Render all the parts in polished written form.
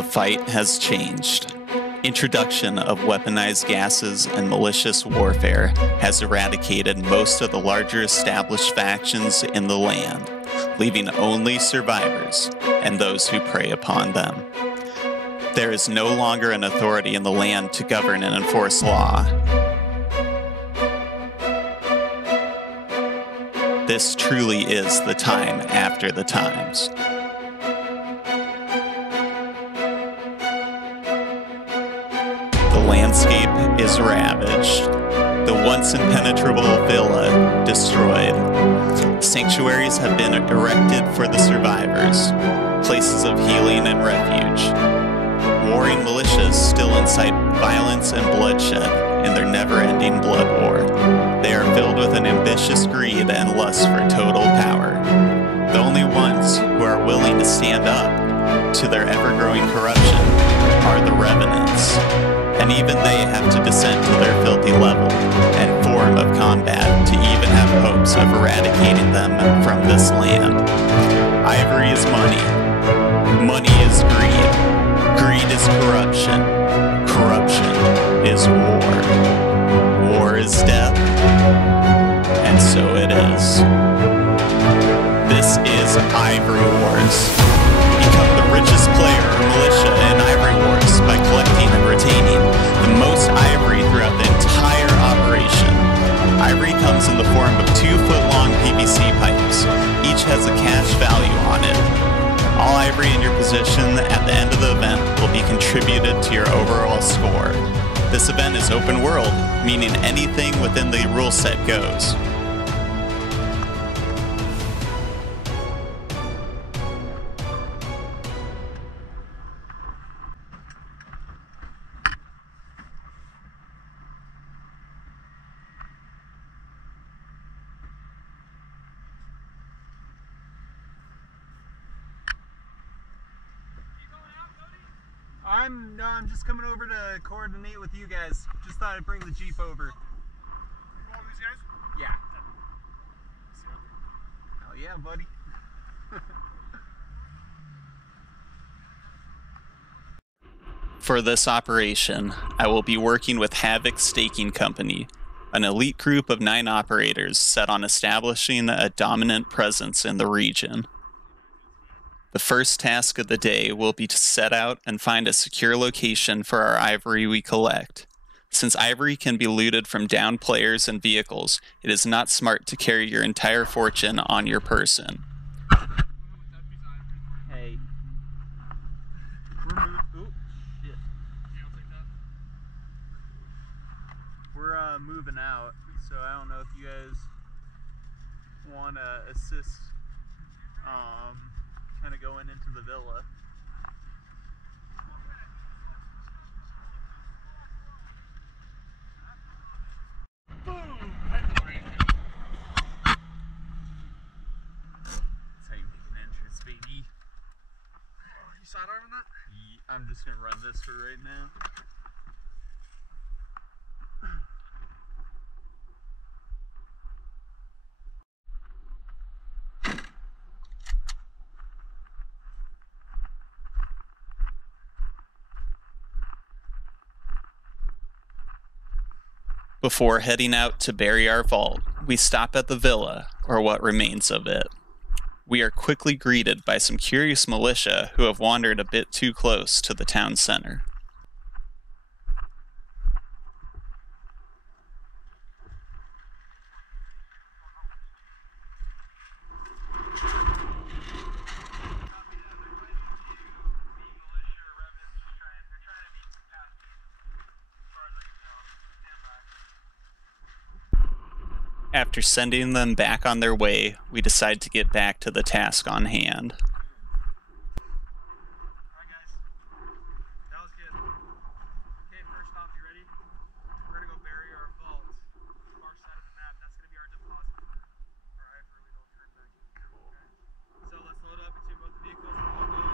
The fight has changed. Introduction of weaponized gases and malicious warfare has eradicated most of the larger established factions in the land, leaving only survivors and those who prey upon them. There is no longer an authority in the land to govern and enforce law. This truly is the time after the times. The landscape is ravaged. The once impenetrable villa destroyed. Sanctuaries have been erected for the survivors, places of healing and refuge. Warring militias still incite violence and bloodshed in their never-ending blood war. They are filled with an ambitious greed and lust for total power. The only ones who are willing to stand up to their ever-growing corruption are the revenants. And even they have to descend to their filthy level and form of combat to even have hopes of eradicating them from this land. Ivory is money. Money is greed. Greed is corruption. Corruption is war. War is death. And so it is. This is Ivory Wars. Become the richest player or militia in Ivory Wars by collecting and retaining the most ivory throughout the entire operation. Ivory comes in the form of 2-foot-long PVC pipes. Each has a cash value on it. All ivory in your possession at the end of the event will be contributed to your overall score. This event is open world, meaning anything within the rule set goes. I'm just coming over to coordinate with you guys. Just thought I'd bring the Jeep over. All these guys? Yeah. Oh yeah, buddy. For this operation, I will be working with Havoc Staking Company, an elite group of 9 operators set on establishing a dominant presence in the region. The first task of the day will be to set out and find a secure location for our ivory we collect. Since ivory can be looted from downed players and vehicles, it is not smart to carry your entire fortune on your person. Hey. We're moving out, so I don't know if you guys want to assist kind of going into the villa. Boom! That's how you make an entrance, baby. You sidearming that? I'm just gonna run this for right now. Before heading out to bury our vault, we stop at the villa, or what remains of it. We are quickly greeted by some curious militia who have wandered a bit too close to the town center. After sending them back on their way, we decide to get back to the task on hand. Alright guys, that was good. Okay, first off, you ready? We're gonna go bury our vault. Far side of the map, that's gonna be our deposit for our ivory we don't turn back in. Cool. Okay? So let's load up into both the vehicles and we'll go.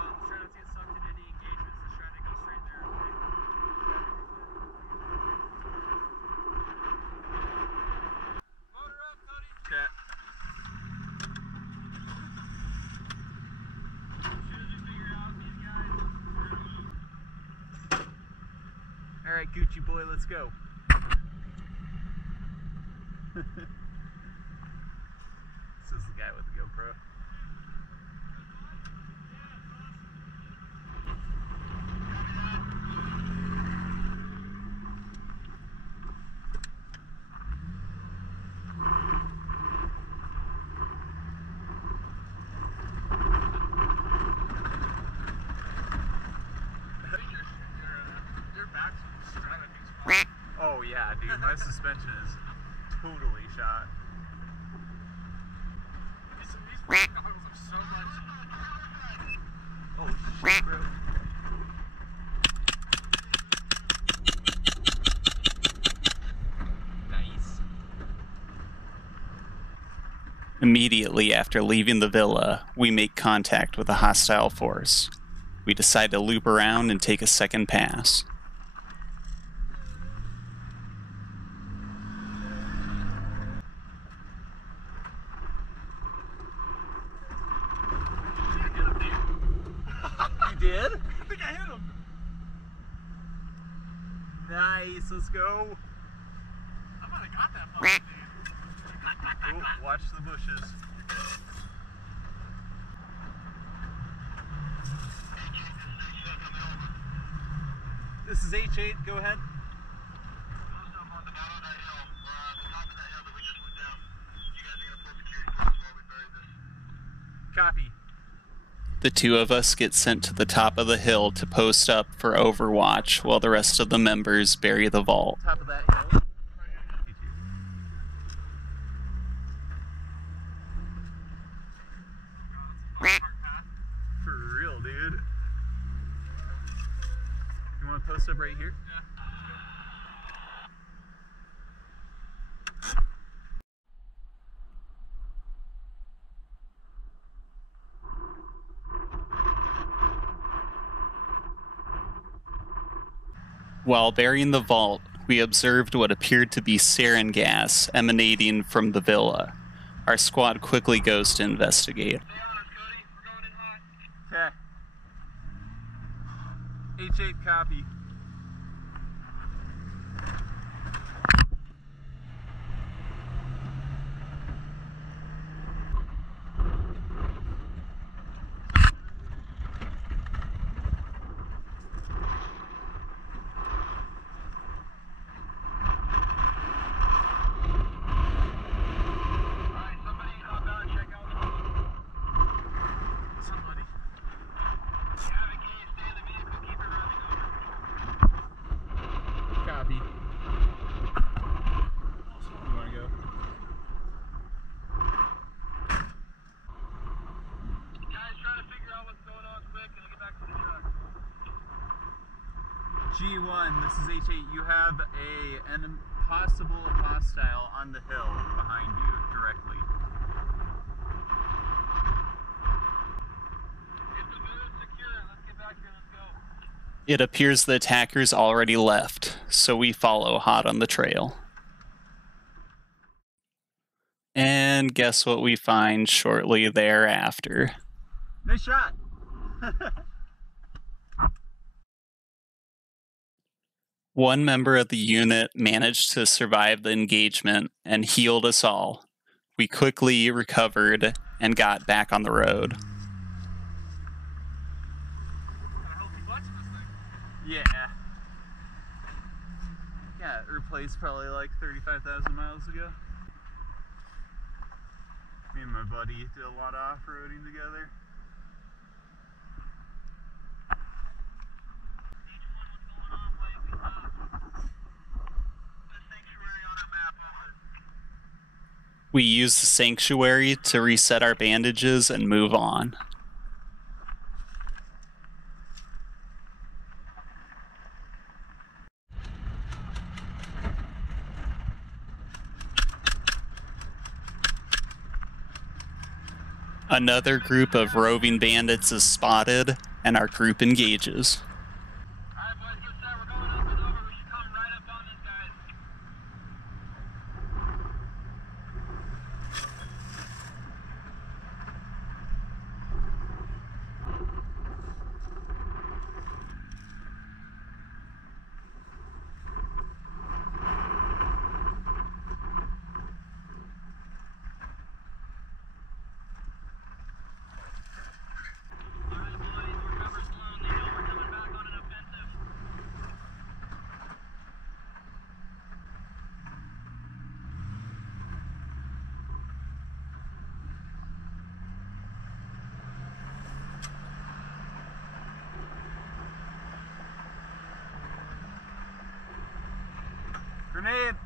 Let's try not to get sucked into any engagements. Let's try to go straight there, okay? Motor up, Cody! Okay. Alright, Gucci boy, let's go. This is the guy with the GoPro. Oh yeah, dude, my suspension is totally shot. These goggles are so much. Oh shit, bro. Nice. Immediately after leaving the villa, we make contact with a hostile force. We decide to loop around and take a second pass. You did? I think I hit him. Nice, let's go. I might have got that fucking dude. Oh, watch the bushes. This is H8, go ahead. Copy. The two of us get sent to the top of the hill to post up for overwatch while the rest of the members bury the vault. Top of that hill. For real, dude. You want to post up right here? Yeah. While burying the vault, we observed what appeared to be sarin gas emanating from the villa. Our squad quickly goes to investigate. Stay on us, Cody. We're going in hot. Okay. H8 copy. Copy. You wanna go? Guys, try to figure out what's going on quick and get back to the truck. G1, this is H8. You have an possible hostile on the hill behind you directly. If the villa's secure, let's get back here, let's go. It appears the attackers already left, so we follow hot on the trail. And guess what we find shortly thereafter? Nice shot! One member of the unit managed to survive the engagement and healed us all. We quickly recovered and got back on the road. Got a healthy bunch of this thing. Yeah. Yeah, replaced probably like 35,000 miles ago. Me and my buddy did a lot of off-roading together. We used the sanctuary to reset our bandages and move on. Another group of roving bandits is spotted, and our group engages. Alright, boys, get set. We're going up and over. We should come right up on this guy. Grenade!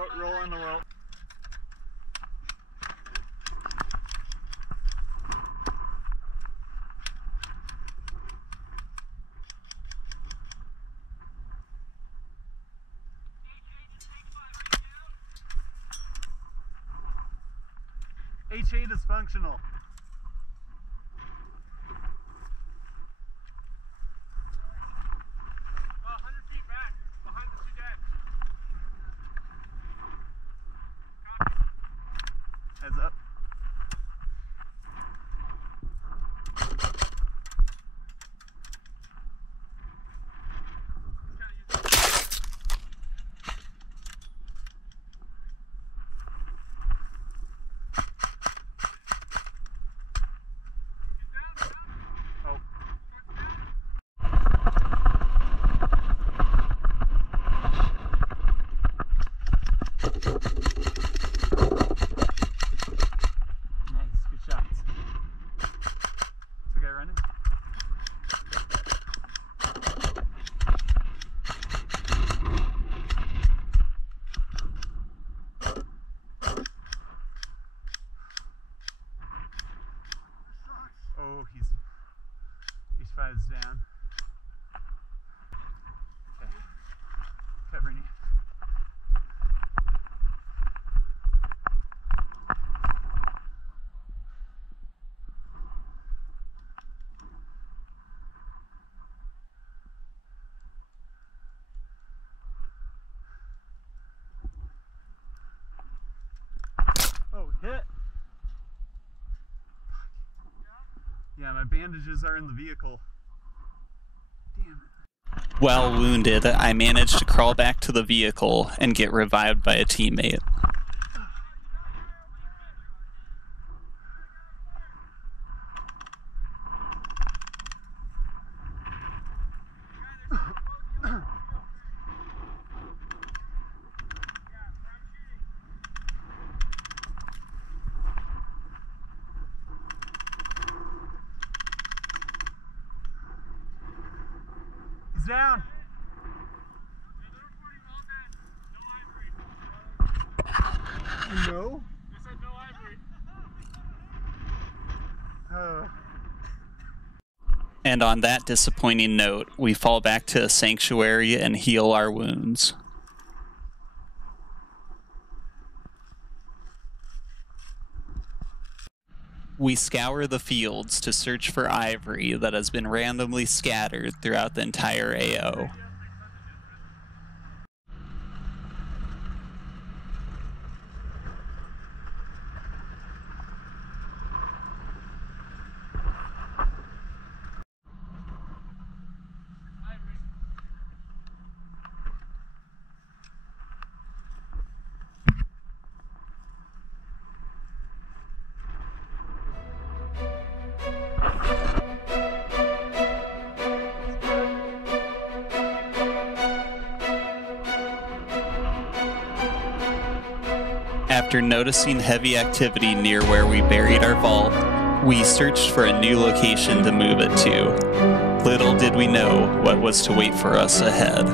Oh, roll on the wheel. H8 is functional. 100 feet back, behind the Sudan. Heads up. Oh. Nice, good shots. Is the guy running? Oh, he's 5's down. Okay. Covering you. Oh, hit! Yeah, my bandages are in the vehicle. Damn it. While wounded, I managed to crawl back to the vehicle and get revived by a teammate. He's down! No? They said no Ivory. And on that disappointing note, we fall back to a sanctuary and heal our wounds. We scour the fields to search for ivory that has been randomly scattered throughout the entire AO. After noticing heavy activity near where we buried our vault, we searched for a new location to move it to. Little did we know what was to wait for us ahead.